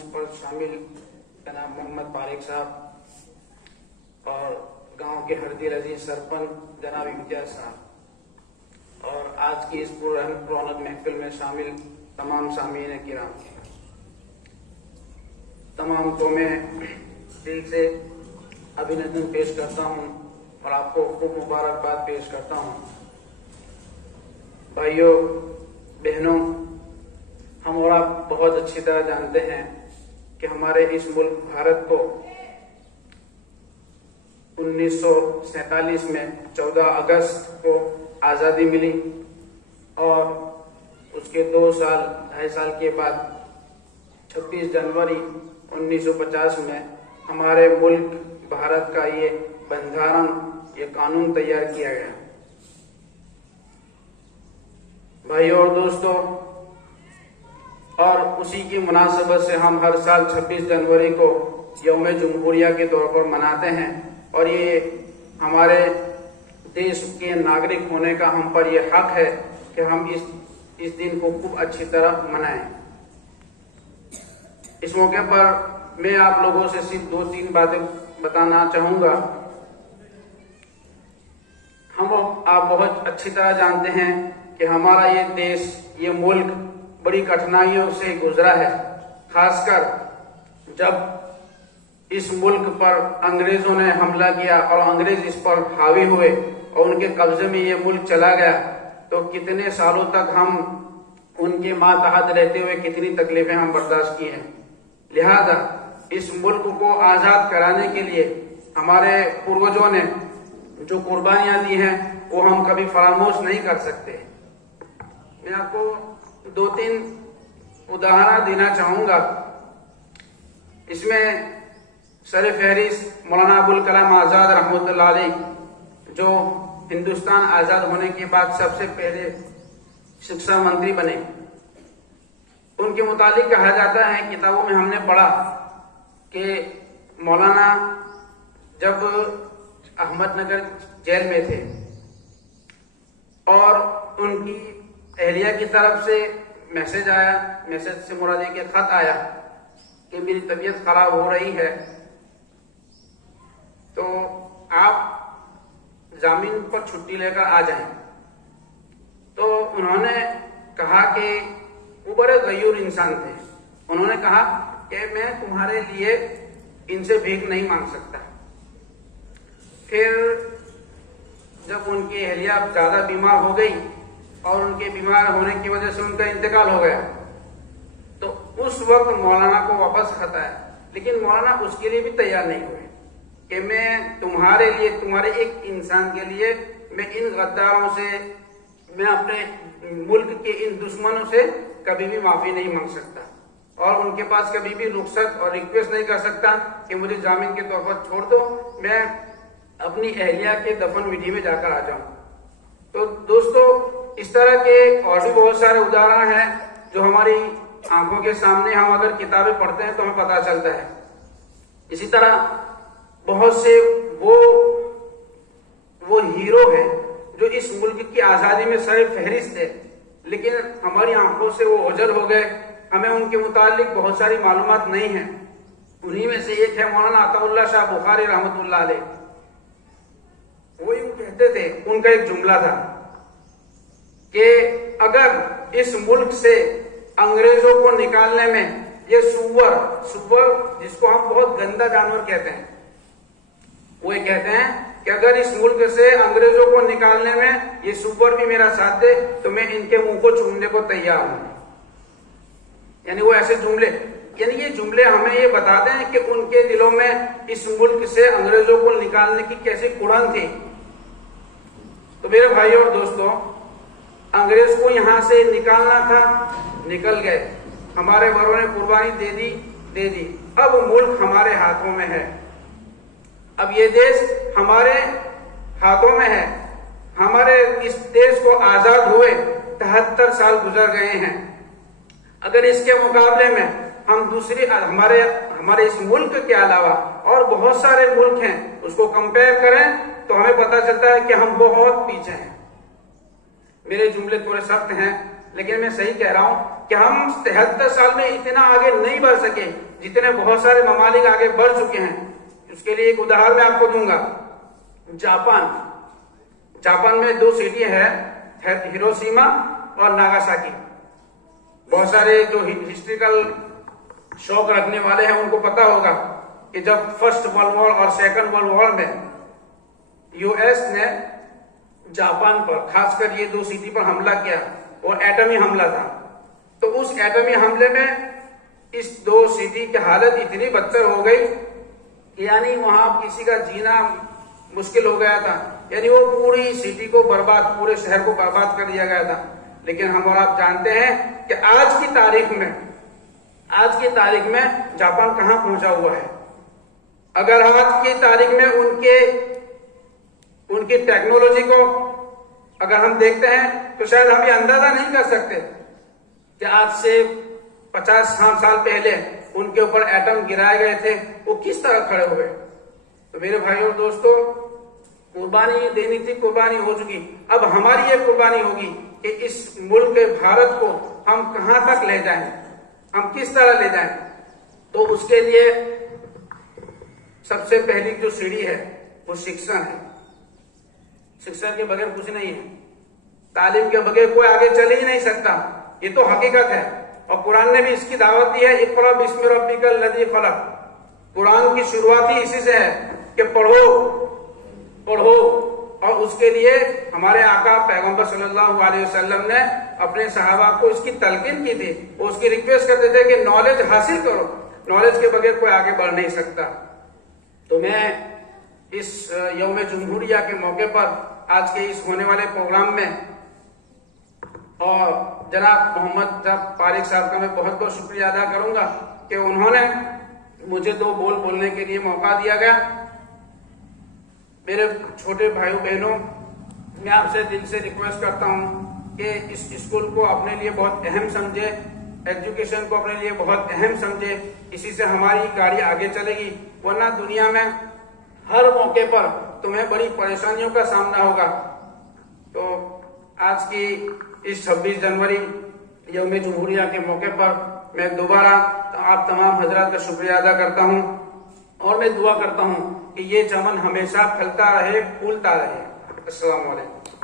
मंच पर शामिल जनाब मोहम्मद पारिक साहब और गांव के हरदिल अजीज सरपंच जनाब इम्तियाज साहब और आज की इस रौनक महफिल में शामिल तमाम सामीन किराम, तमाम को मैं दिल से अभिनंदन पेश करता हूं और आपको खूब मुबारकबाद पेश करता हूं। भाइयों बहनों, हम और आप बहुत अच्छी तरह जानते हैं कि हमारे इस मुल्क भारत को 1947 में 14 अगस्त को आज़ादी मिली और उसके 2-2.5 साल के बाद 26 जनवरी 1950 में हमारे मुल्क भारत का ये बंधारण, ये कानून तैयार किया गया। भाइयों और दोस्तों, और उसी की मुनासबत से हम हर साल 26 जनवरी को यौम जमहूरिया के तौर पर मनाते हैं और ये हमारे देश के नागरिक होने का हम पर ये हक है कि हम इस दिन को खूब अच्छी तरह मनाएं। इस मौके पर मैं आप लोगों से सिर्फ 2-3 बातें बताना चाहूंगा। आप बहुत अच्छी तरह जानते हैं कि हमारा ये देश, ये मुल्क बड़ी कठिनाइयों से गुजरा है, खासकर जब इस मुल्क पर अंग्रेजों ने हमला किया और अंग्रेज इस पर हावी हुए और उनके कब्जे में ये मुल्क चला गया, तो कितने सालों तक हम उनके मातहत रहते हुए कितनी तकलीफें हम बर्दाश्त की हैं। लिहाजा इस मुल्क को आजाद कराने के लिए हमारे पूर्वजों ने जो कुर्बानियां दी हैं वो हम कभी फरामोश नहीं कर सकते। मैं आपको 2-3 उदाहरण देना चाहूंगा। इसमें सर फहरिस्त मौलाना अबुल कलाम आजाद रहमतुल्लाह अलैह, जो हिंदुस्तान आजाद होने के बाद सबसे पहले शिक्षा मंत्री बने। उनके मुतालिक कहा जाता है, किताबों में हमने पढ़ा कि मौलाना जब अहमदनगर जेल में थे और उनकी एहलिया की तरफ से मैसेज आया, मैसेज से मुराद के खत आया कि मेरी तबीयत खराब हो रही है, तो आप जामीन पर छुट्टी लेकर आ जाएं। तो उन्होंने कहा कि वो बड़े गयूर इंसान थे। उन्होंने कहा कि मैं तुम्हारे लिए इनसे भीख नहीं मांग सकता। फिर जब उनकी एहलिया ज्यादा बीमार हो गई और उनके बीमार होने की वजह से उनका इंतकाल हो गया, तो उस वक्त मौलाना को वापस खत आया, लेकिन मौलाना उसके लिए भी तैयार नहीं हुए कि मैं तुम्हारे लिए, तुम्हारे एक इंसान के लिए, मैं इन गद्दारों से, मैं अपने मुल्क के इन दुश्मनों से कभी भी माफी नहीं मांग सकता और उनके पास कभी भी रुखसत और रिक्वेस्ट नहीं कर सकता कि मुझे जामीन के तौर पर छोड़ दो, मैं अपनी एहलिया के दफन विधि में जाकर आ जाऊं। तो दोस्तों, इस तरह के और भी बहुत सारे उदाहरण हैं जो हमारी आंखों के सामने, हम अगर किताबें पढ़ते हैं तो हमें पता चलता है। इसी तरह बहुत से वो हीरो हैं जो इस मुल्क की आजादी में सर फहरिस्त है, लेकिन हमारी आंखों से वो ओझल हो गए, हमें उनके मुतालिक बहुत सारी मालूमात नहीं है। उन्हीं में से एक है मौलाना अताउल्लाह शाह बुखारी रहमतुल्लाह अलैह। वो यूं कहते थे, उनका एक जुमला था कि अगर इस मुल्क से अंग्रेजों को निकालने में ये सुअर जिसको हम बहुत गंदा जानवर कहते हैं, वो ये कहते हैं कि अगर इस मुल्क से अंग्रेजों को निकालने में ये सुअर भी मेरा साथ दे तो मैं इनके मुंह को चूमने को तैयार हूं। यानी वो ऐसे जुमले, यानी ये जुमले हमें ये बताते हैं कि उनके दिलों में इस मुल्क से अंग्रेजों को निकालने की कैसी कुड़न थी। तो मेरे भाइयों और दोस्तों, अंग्रेज को यहां से निकालना था, निकल गए, हमारे बड़ों ने कुर्बानी दे दी। अब मुल्क हमारे हाथों में है, अब ये देश हमारे हाथों में है। हमारे इस देश को आजाद हुए 73 साल गुजर गए हैं। अगर इसके मुकाबले में हम दूसरी हमारे इस मुल्क के अलावा और बहुत सारे मुल्क हैं, उसको कंपेयर करें तो हमें पता चलता है कि हम बहुत पीछे हैं। मेरे जुमले थोड़े सख्त हैं, لیکن میں صحیح کہہ رہا ہوں کہ ہم 73 سال میں اتنا آگے نہیں بڑھ سکے جتنے بہت سارے ممالک آگے بڑھ چکے ہیں. اس کے لیے ایک ادہرن میں آپ کو دوں گا. جاپان میں 2 سٹی ہے، ہیروشیما اور ناگاساکی. بہت سارے جو ہسٹوریکل شوق رکھنے والے ہیں ان کو پتا ہوگا کہ جب فرسٹ ورلڈ وار اور سیکنڈ ورلڈ وار میں یو ایس نے جاپان پر، خاص کر یہ 2 سٹی پر حملہ کیا اور ایٹمی حملہ تھا، تو اس ایٹمی حملے میں اس 2 سٹی کی حالت اتنی بدتر ہو گئی کہ یعنی وہاں کسی کا جینا مشکل ہو گیا تھا. یعنی وہ پوری سٹی کو برباد، پورے شہر کو برباد کر دیا گیا تھا. لیکن ہم اور آپ جانتے ہیں کہ آج کی تاریخ میں جاپان کہاں پہنچا ہوا ہے. اگر آج کی تاریخ میں ان کی ٹیکنالوجی کو اگر ہم دیکھتے ہیں تو شاید ہم یہ اندازہ نہیں کر سکتے کہ آج سے 50 سال پہلے ان کے اوپر ایٹم گرائے گئے تھے، وہ کس طرح کھڑے ہوئے. تو میرے بھائی اور دوستو، قربانی دینی تھی، قربانی ہو چکی. اب ہماری یہ قربانی ہوگی کہ اس ملک بھارت کو ہم کہاں تک لے جائیں، ہم کس طرح لے جائیں. تو اس کے لیے سب سے پہلی جو سیڑھی ہے وہ شکشا ہے. شکشا کے بغیر کچھ نہیں ہے. تعلیم کے بغیر کوئی آگے چل ہی نہیں سکتا. یہ تو حقیقت ہے، اور قرآن نے بھی اس کی دعوت دی ہے. اقرأ بسم ربک الذی خلق. قرآن کی شروعات ہی اسی سے ہے کہ پڑھو. اور اس کے لیے ہمارے آقا پیغمبر صلی اللہ علیہ وسلم نے اپنے صحابہ کو اس کی تلقین کی تھی. وہ اس کی ریکویسٹ کرتے تھے کہ نالج حاصل کرو، نالج کے بغیر کوئی آگے بڑھ نہیں سکتا. تو میں اس یوم جمہوریہ کے موقع پر آج کے اس ہونے والے پروگرام میں اور جناب محمد طارق صاحب کا میں بہت بہت شکریہ ادا کروں گا کہ انہوں نے مجھے 2 بول بولنے کے لیے موقع دیا گیا. میرے چھوٹے بھائیوں بہنوں، میں آپ سے دل سے ریکویسٹ کرتا ہوں کہ اس اسکول کو اپنے لیے بہت اہم سمجھے، ایجوکیشن کو اپنے لیے بہت اہم سمجھے. اسی سے ہماری گاڑی آگے چلے گی، ورنہ دنیا میں ہر موقع پر تمہیں بڑی پریشانیوں کا سامنا ہوگا. تو آج کی اس 26 جنوری یوم جمہوریہ کے موقع پر میں دوبارہ آپ تمام حضرات کا شکریہ ادا کرتا ہوں، اور میں دعا کرتا ہوں کہ یہ چمن ہمیشہ پھلتا رہے، پھولتا رہے. السلام علیکم.